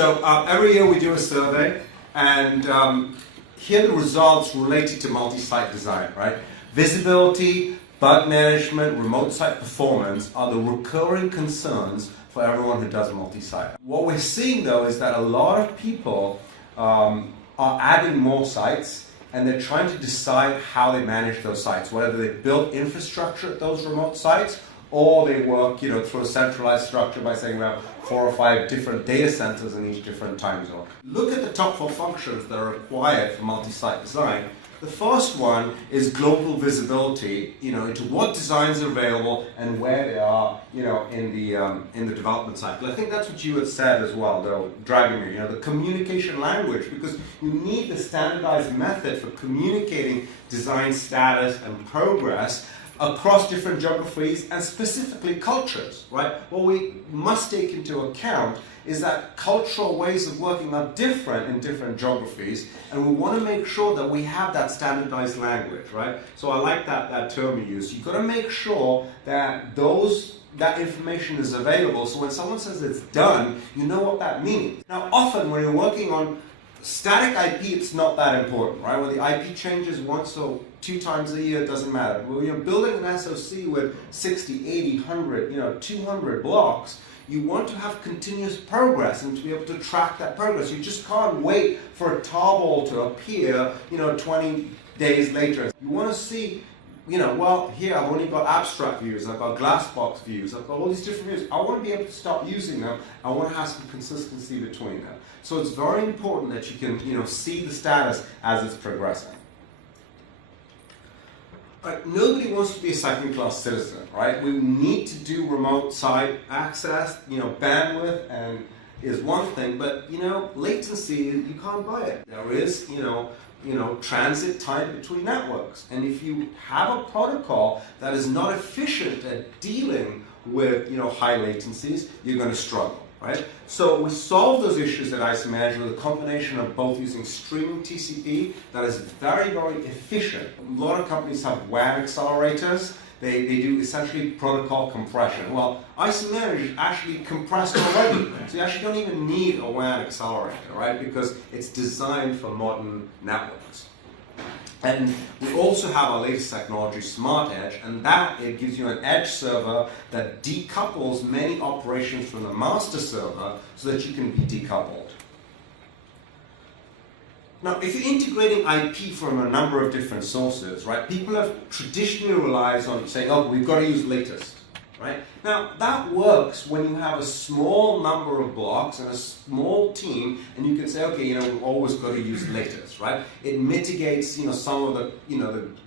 So every year we do a survey, and here are the results related to multi-site design, right? Visibility, bug management, remote site performance are the recurring concerns for everyone who does multi-site. What we're seeing though is that a lot of people are adding more sites, and they're trying to decide how they manage those sites, whether they build infrastructure at those remote sites or they work through a centralized structure by saying we have 4 or 5 different data centers in each different time zone. Look at the top 4 functions that are required for multi-site design. The first one is global visibility, into what designs are available and where they are, in the development cycle. I think that's what you had said as well, though, driving me. The communication language, because you need the standardized method for communicating design status and progress across different geographies and specifically cultures, right? What we must take into account is that cultural ways of working are different in different geographies, and we want to make sure that we have that standardized language, right? So I like that term you used. You've got to make sure that that information is available, so when someone says it's done, you know what that means. Now, often when you're working on static IP, it's not that important, right? Where the IP changes once or 2 times a year, it doesn't matter. When you're building an SoC with 60, 80, 100, 200 blocks, you want to have continuous progress and to be able to track that progress. You just can't wait for a tarball to appear, 20 days later. You want to see, well, here I've only got abstract views, I've got glass box views, I've got all these different views. I want to be able to start using them. I want to have some consistency between them. So it's very important that you can, see the status as it's progressing. Right, nobody wants to be a second-class citizen, right? We need to do remote site access, bandwidth and is one thing, but latency, you can't buy it. There is, transit time between networks. And if you have a protocol that is not efficient at dealing with, high latencies, you're going to struggle. Right? So we solve those issues at IC Manage with a combination of both using streaming TCP that is very, very efficient. A lot of companies have WAN accelerators. They do essentially protocol compression. Well, IC Manage is actually compressed already. So you actually don't even need a WAN accelerator, right? Because it's designed for modern networks. And we also have our latest technology, Smart Edge, and it gives you an edge server that decouples many operations from the master server so that you can be decoupled. Now, if you're integrating IP from a number of different sources, right, people have traditionally relied on saying, oh, we've got to use latest. Right? Now, that works when you have a small number of blocks and a small team, and you can say, okay, we've always got to use latest, right? It mitigates, some of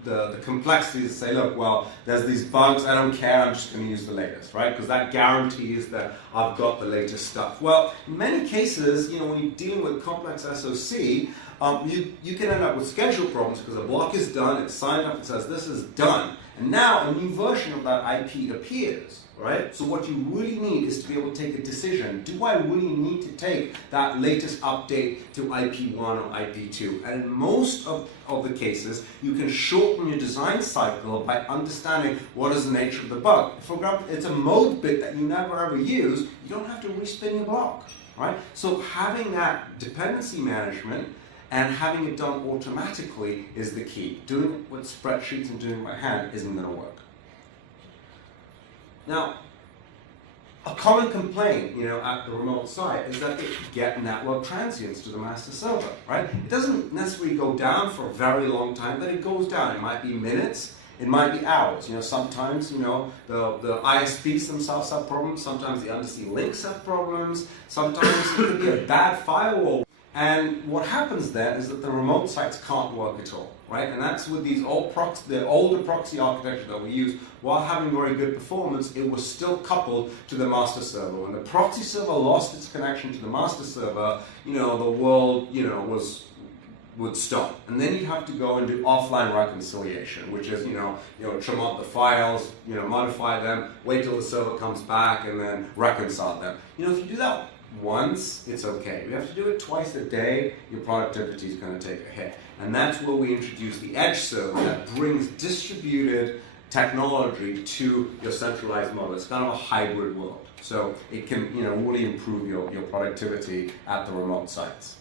the complexities to say, look, well, there's these bugs, I don't care, I'm just going to use the latest, right? Because that guarantees that I've got the latest stuff. Well, in many cases, when you're dealing with complex SoC, you can end up with schedule problems because a block is done, it's signed up, it says this is done. And now a new version of that IP appears, right? So what you really need is to be able to take a decision. Do I really need to take that latest update to IP1 or IP2? And in most of the cases, you can shorten your design cycle by understanding what is the nature of the bug. For example, it's a mode bit that you never ever use, you don't have to respin your block, right? So having that dependency management and having it done automatically is the key. Doing it with spreadsheets and doing it by hand isn't going to work. Now, a common complaint, at the remote site is that they get network transients to the master server, right? It doesn't necessarily go down for a very long time, but it goes down. It might be minutes, it might be hours. Sometimes, the ISPs themselves have problems. Sometimes the undersea links have problems. Sometimes it could be a bad firewall. And what happens then is that the remote sites can't work at all, right? And that's with these the older proxy architecture that we use. While having very good performance, it was still coupled to the master server. When the proxy server lost its connection to the master server, the world, would stop. And then you have to go and do offline reconciliation, which is, trim out the files, modify them, wait till the server comes back, and then reconcile them. If you do that once, it's okay. If you have to do it twice a day, your productivity is going to take a hit. And that's where we introduce the edge server that brings distributed technology to your centralized model. It's kind of a hybrid world. So it can really improve your productivity at the remote sites.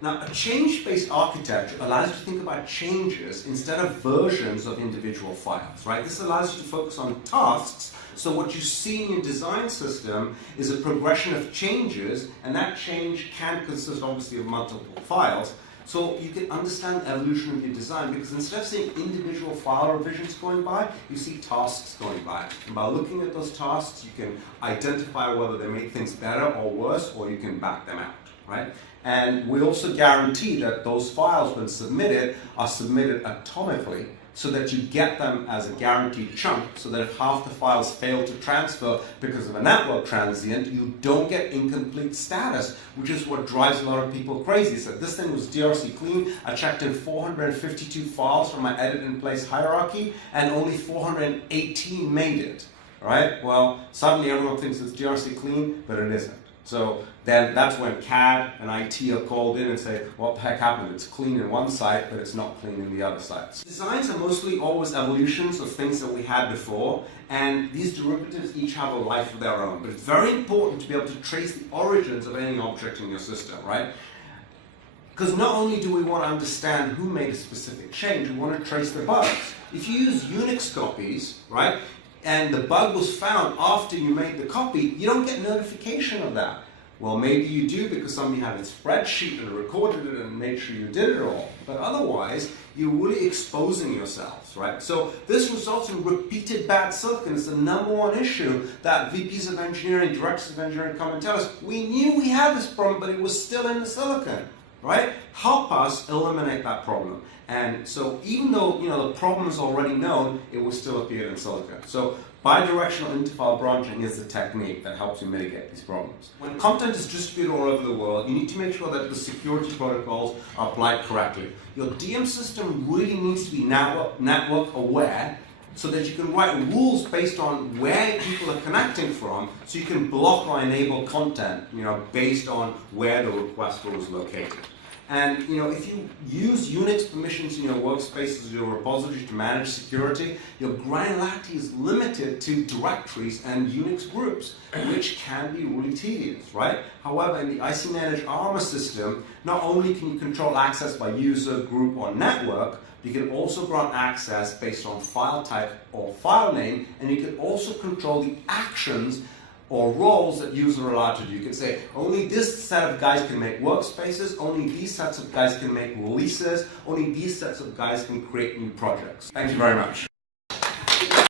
Now, a change-based architecture allows you to think about changes instead of versions of individual files, right? This allows you to focus on tasks, so what you see in your design system is a progression of changes, and that change can consist obviously of multiple files, so you can understand the evolution of your design, because instead of seeing individual file revisions going by, you see tasks going by. And by looking at those tasks, you can identify whether they make things better or worse, or you can back them out, right? And we also guarantee that those files, when submitted, are submitted atomically, so that you get them as a guaranteed chunk, so that if half the files fail to transfer because of a network transient, you don't get incomplete status, which is what drives a lot of people crazy. So this thing was DRC clean. I checked in 452 files from my edit in place hierarchy, and only 418 made it. Right? Well, suddenly everyone thinks it's DRC clean, but it isn't. So then that's when CAD and IT are called in and say, what the heck happened? It's clean in one site, but it's not clean in the other sites. Designs are mostly always evolutions of things that we had before, and these derivatives each have a life of their own. But it's very important to be able to trace the origins of any object in your system, right? Because not only do we want to understand who made a specific change, we want to trace the bugs. If you use Unix copies, right, and the bug was found after you made the copy, you don't get notification of that. Well, maybe you do because somebody had a spreadsheet and recorded it and made sure you did it all. But otherwise, you're really exposing yourselves, right? So this results in repeated bad silicon. It's the #1 issue that VPs of engineering, directors of engineering come and tell us, we knew we had this problem, but it was still in the silicon, right? Help us eliminate that problem. And so even though the problem is already known, it will still appear in silicon. So bidirectional interfile branching is the technique that helps you mitigate these problems. When content is distributed all over the world, you need to make sure that the security protocols are applied correctly. Your DM system really needs to be network aware, so that you can write rules based on where people are connecting from, so you can block or enable content, based on where the requester was located. And if you use Unix permissions in your workspaces, your repository to manage security, your granularity is limited to directories and Unix groups, which can be really tedious, right? However, in the IC Manage ARMA system, not only can you control access by user, group, or network, you can also grant access based on file type or file name, and you can also control the actions or roles that users are allowed to do. You can say, only this set of guys can make workspaces, only these sets of guys can make releases, only these sets of guys can create new projects. Thank you very much.